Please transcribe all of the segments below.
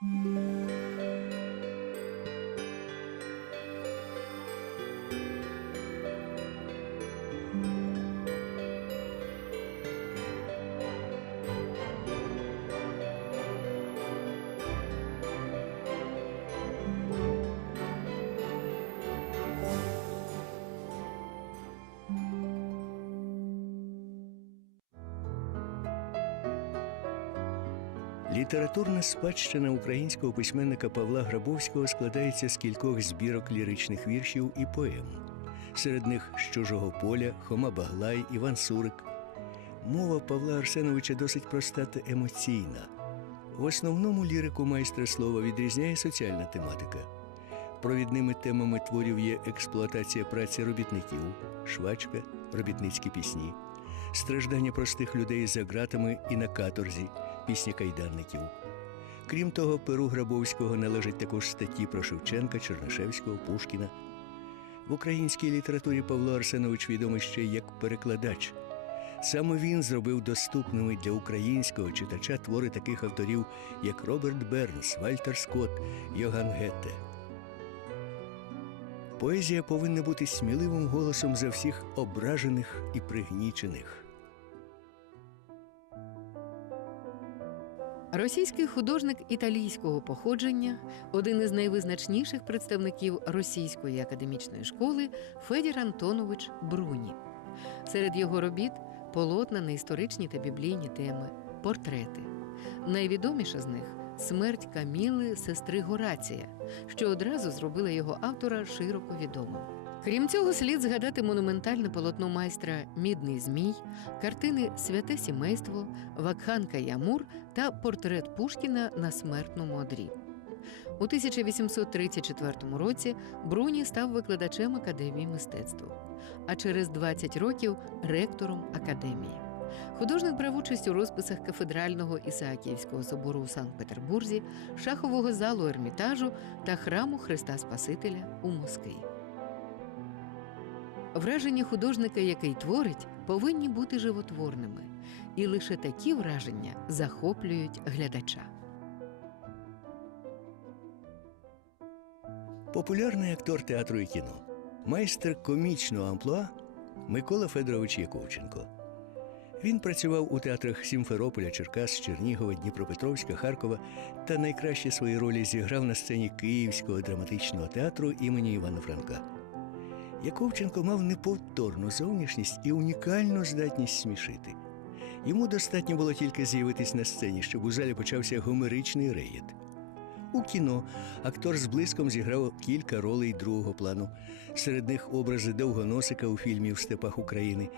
Música Літературна спадщина українського письменника Павла Грабовського складається з кількох збірок ліричних віршів і поем. Серед них з чужого поля, Хома Баглай, Іван Сурик. Мова Павла Арсеновича досить проста та емоційна. В основному лірику майстра слова відрізняє соціальна тематика. Провідними темами творів є експлуатація праці робітників, швачка, робітницькі пісні, страждання простих людей за ґратами і на каторзі, пісні кайданників. Крім того, перу Грабовського належать також статті про Шевченка, Чернишевського, Пушкіна. В українській літературі Павло Арсенович відомий ще як перекладач. Саме він зробив доступними для українського читача твори таких авторів, як Роберт Бернс, Вальтер Скотт, Йоган Гетте. Поезія повинна бути сміливим голосом за всіх ображених і пригнічених. Російський художник італійського походження, один із найвизначніших представників російської академічної школи Федір Антонович Бруні. Серед його робіт полотна на історичні та біблійні теми, портрети. Найвідоміша з них смерть Каміли, сестри Горація, що одразу зробила його автора широко відомим. Крім цього, слід згадати монументальне полотно майстра Мідний Змій, картини Святе сімейство, Вакханка Ямур та портрет Пушкіна на смертному одрі. У 1834 році Бруні став викладачем Академії мистецтв, а через 20 років ректором академії. Художник брав участь у розписах кафедрального Ісаакіївського собору у Санкт-Петербурзі, шахового залу Ермітажу та храму Христа Спасителя у Москві. Враження художника, який творить, повинні бути животворними, і лише такі враження захоплюють глядача. Популярний актор театру і кіно, майстер комічного амплуа Микола Федорович Яковченко. Він працював у театрах Сімферополя, Черкас, Чернігова, Дніпропетровська, Харкова та найкраще свої ролі зіграв на сцені Київського драматичного театру імені Івана Франка. Яковченко мав неповторну зовнішність і унікальну здатність смішити. Йому достатньо було тільки з'явитись на сцені, щоб у залі почався гомеричний реєт. У кіно актор з блиском зіграв кілька ролей другого плану. Серед них образи довгоносика у фільмі В степах України,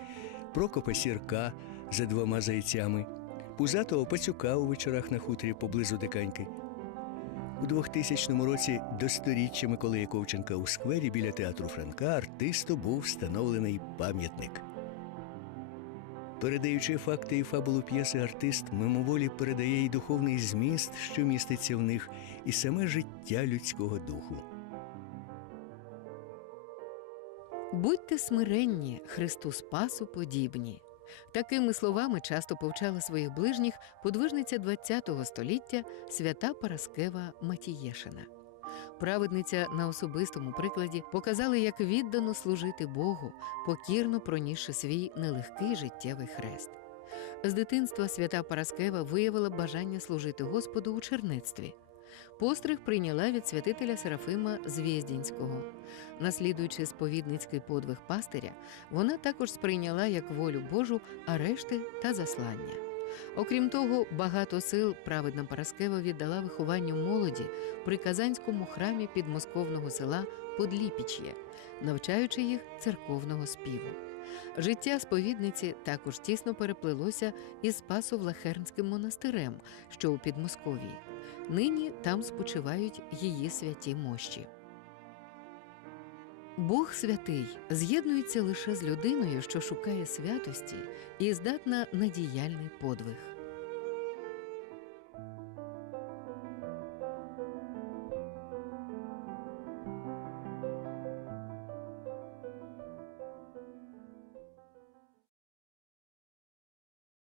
Прокопа Сірка за двома зайцями, Пузатого Пацюка у вечорах на хуторі поблизу Диканьки. У 2000 році до сторіччя Миколи Яковченка у сквері біля театру Франка артисту був встановлений пам'ятник. Передаючи факти і фабулу п'єси, артист мимоволі передає й духовний зміст, що міститься в них, і саме життя людського духу. Будьте смиренні, Христу Спасу подібні. Такими словами часто повчала своїх ближніх подвижниця ХХ століття свята Параскева Матієшина. Праведниця на особистому прикладі показала, як віддано служити Богу, покірно пронісши свій нелегкий життєвий хрест. З дитинства свята Параскева виявила бажання служити Господу у черництві. Постриг прийняла від святителя Серафима Звєздінського. Наслідуючи сповідницький подвиг пастиря, вона також сприйняла як волю Божу арешти та заслання. Окрім того, багато сил праведна Параскева віддала вихованню молоді при Казанському храмі підмосковного села Подліпічє, навчаючи їх церковного співу. Життя сповідниці також тісно переплилося із Спасовлахернським монастирем, що у Підмосков'ї. Нині там спочивають її святі мощі. Бог святий з'єднується лише з людиною, що шукає святості і здатна на діяльний подвиг.